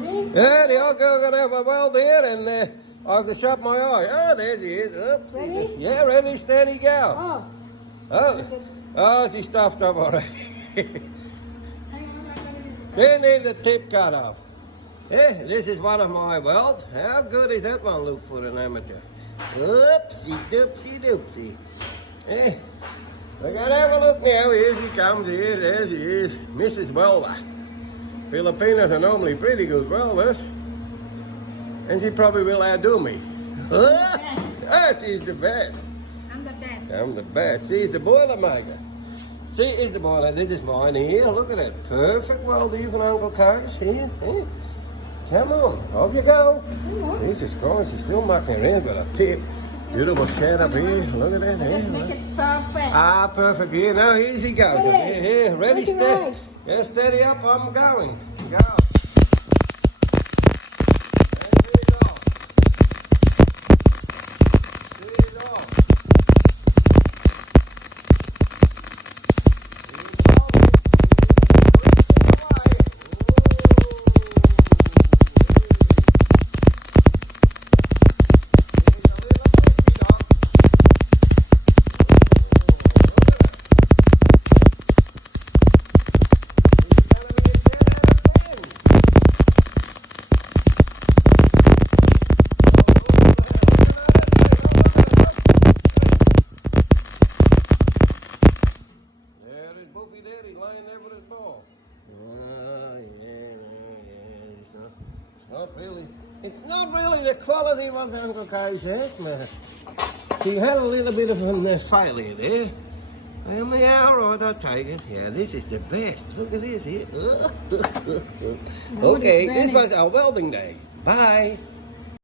Ready? Yeah, the old girl gonna have a weld here, and I have to shut my eye. Oh, there she is. Oops. Ready? Yeah, ready, steady, go. Oh. Oh, oh, she stuffed up already. Hang on, I gotta get They need the tip cut off. Yeah, this is one of my welds. How good is that one look for an amateur? Oopsie doopsie doopsie. Yeah. We're gonna have a look now. Here she comes. Here, there she is. Mrs. Welder. Filipinos are normally pretty good welders. And she probably will outdo me. Ah, she's the best. I'm the best. I'm the best. She's the boiler maker. She is the boiler. This is mine here. Look at that. Perfect weld here for Uncle Curtis. Here. Here. Come on. Off you go. Jesus Christ. She's still mucking around with a tip. Beautiful setup here. Look at that. Let's make Here. it perfect. Ah, perfect. Here. Now, here she goes. Ready. Here, here. Ready, Looking steady. right. Yeah, steady up. I'm going. Go. Laying there with his ball. It's not really the quality of what Uncle Kai says, man. He had a little bit of a failure there. And yeah, all right, I'll take it. Yeah, this is the best. Look at this here. Okay, this was our welding day. Bye.